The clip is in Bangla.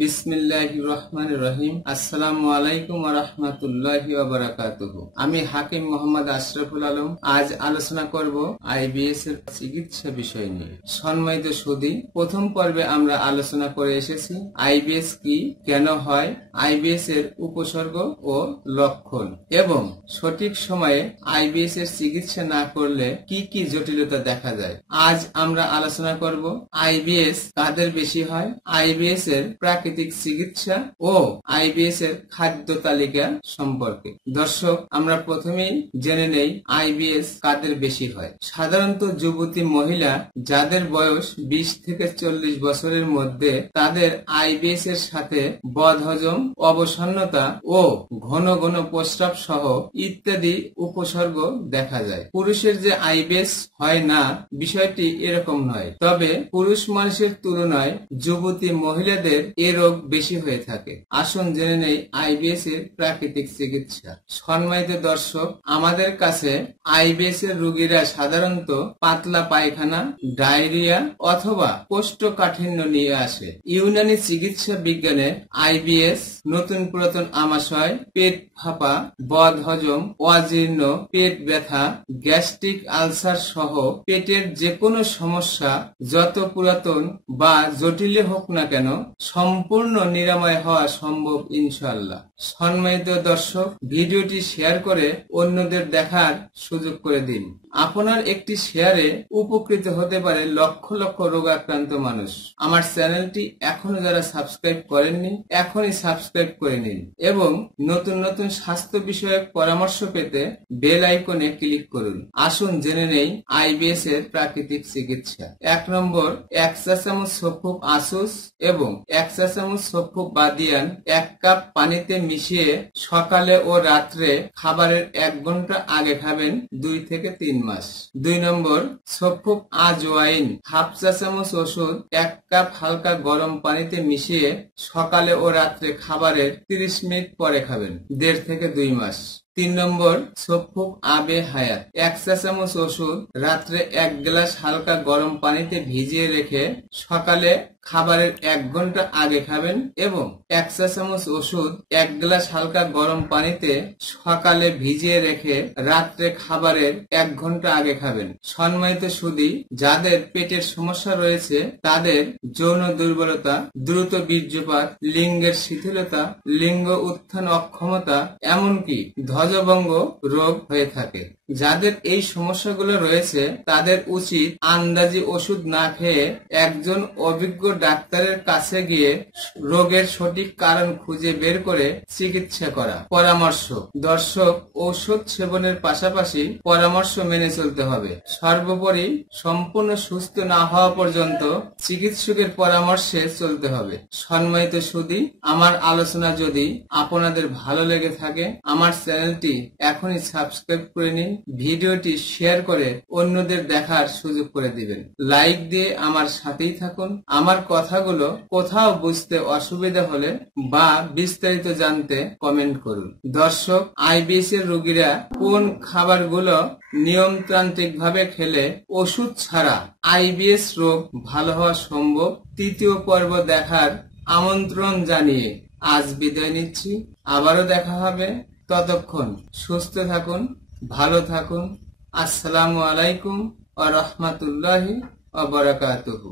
বিসমিল্লাহির রহমানির রহিম। আসসালামু আলাইকুম ওয়া রাহমাতুল্লাহি ওয়া বারাকাতুহু। আমি হাকিম মোহাম্মদ আশরাফুল আলম। আজ আলোচনা করব আইবিএস এর চিকিৎসা বিষয় নিয়ে। সম্মানিত সুধী, প্রথম পর্বে আমরা আলোচনা করে এসেছি আইবিএস কি, কেন হয়, আইবিএস এর উপসর্গ ও লক্ষণ এবং সঠিক সময়ে আইবিএস এর চিকিৎসা না করলে কি কি জটিলতা দেখা যায়। আজ আমরা আলোচনা করব আইবিএস কাদের বেশি হয়, আইবিএস এর প্রাকৃতিক চিকিৎসা ও আইবিএস এর খাদ্য তালিকা সম্পর্কে। দর্শক, আমরা প্রথমেই জেনে নেই আইবিএস কাদের বেশি হয়। সাধারণত যুবতী মহিলা যাদের বয়স 20 থেকে 40 বছরের মধ্যে, তাদের আইবিএস এর সাথে বদহজম, অবসন্নতা ও ঘন ঘন প্রস্রাব সহ ইত্যাদি উপসর্গ দেখা যায়। পুরুষের যে আইবিএস হয় না, বিষয়টি এরকম নয়। তবে পুরুষ মানুষের তুলনায় যুবতী মহিলাদের এ রোগ বেশি হয়ে থাকে। আসুন জেনে নেই আইবিএস এর প্রাকৃতিক চিকিৎসা। সম্মানিত দর্শক, আমাদের কাছে আইবিএস এর রোগীরা সাধারণত পাতলা পায়খানা, ডায়রিয়া অথবা কোষ্ঠকাঠিন্য নিয়ে আসে। ইউনানি চিকিৎসা বিজ্ঞানে আইবিএস নতুন পুরাতন আমাশয়, পেট ফাঁপা, বদহজম, অজীর্ণ, পেট ব্যথা, গ্যাস্ট্রিক আলসার সহ পেটের যে কোনো সমস্যা যত পুরাতন বা জটিল হোক না কেন, সম্পূর্ণ নিরাময় হওয়া সম্ভব ইনশাআল্লাহ। সম্মানিত দর্শক, ভিডিওটি শেয়ার করে অন্যদের দেখার সুযোগ করে দিন। আপনার একটি শেয়ারে উপকৃত হতে পারে লক্ষ লক্ষ রোগাক্রান্ত মানুষ। আমার চ্যানেলটি এখনো যারা সাবস্ক্রাইব করেননি, এখনই সাবস্ক্রাইব করে নিন এবং নতুন নতুন স্বাস্থ্য বিষয়ক পরামর্শ পেতে বেল আইকনে ক্লিক করুন। আসুন জেনে নেই আইবিএস এর প্রাকৃতিক চিকিৎসা। 1 নম্বর, 1 চা চামচ সফুক আসুস এবং 1 চা চামচ সফুক বাদিয়ান 1 কাপ পানিতে মিশিয়ে সকালে ও রাত্রে খাবারের 1 ঘন্টা আগে খাবেন 2 থেকে 3 মাস। 2 নম্বর, সফুক আজওয়াইন হাফ চা চামচ ওষুধ 1 কাপ হালকা গরম পানিতে মিশিয়ে সকালে ও রাত্রে খাবারের 30 মিনিট পরে খাবেন 1.5 থেকে 2 মাস। 3 নম্বর, সফুক আবে হায়াত 1 চা চামচ ওষুধ রাত্রে 1 গ্লাস হালকা গরম পানিতে ভিজিয়ে রেখে সকালে খাবারের 1 ঘন্টা আগে খাবেন এবং 1 চা চামচ ওষুধ 1 গ্লাস হালকা গরম পানিতে সকালে ভিজিয়ে রেখে রাত্রে খাবারের 1 ঘন্টা আগে খাবেন। সম্মানিত সুধী, যাদের পেটের সমস্যা রয়েছে, তাদের যৌন দুর্বলতা, দ্রুত বীর্যপাত, লিঙ্গের শিথিলতা, লিঙ্গ উত্থান অক্ষমতা, এমনকি ধ্বজভঙ্গ রোগ হয়ে থাকে। যাদের এই সমস্যাগুলো রয়েছে, তাদের উচিত আন্দাজি ওষুধ না খেয়ে একজন অভিজ্ঞ ডাক্তারের কাছে গিয়ে রোগের সঠিক কারণ খুঁজে বের করে চিকিৎসা করা। পরামর্শ। দর্শক, ঔষধ সেবনের পাশাপাশি পরামর্শ মেনে চলতে হবে। সর্বোপরি সম্পূর্ণ সুস্থ না হওয়া পর্যন্ত চিকিৎসকের পরামর্শে চলতে হবে। সম্মানিত সুধী, আমার আলোচনা যদি আপনাদের ভালো লেগে থাকে, আমার চ্যানেলটি এখনই সাবস্ক্রাইব করে নিন, ভিডিওটি শেয়ার করে অন্যদের দেখার সুযোগ করে দিবেন। লাইক দিয়ে আমার সাথেই থাকুন। আমার কথাগুলো কোথাও বুঝতে অসুবিধা হলে বা বিস্তারিত জানতে কমেন্ট করুন। দর্শক, আইবিএস এর রোগীরা কোন খাবারগুলো নিয়মতান্ত্রিক ভাবে খেলে ওষুধ ছাড়া আইবিএস রোগ ভালো হওয়া সম্ভব, 3য় পর্ব দেখার আমন্ত্রণ জানিয়ে আজ বিদায় নিচ্ছি। আবারও দেখা হবে। ততক্ষণ সুস্থ থাকুন, ভালো থাকুন। আসসালামু আলাইকুম ওয়া রাহমাতুল্লাহি ওয়া বারাকাতুহু।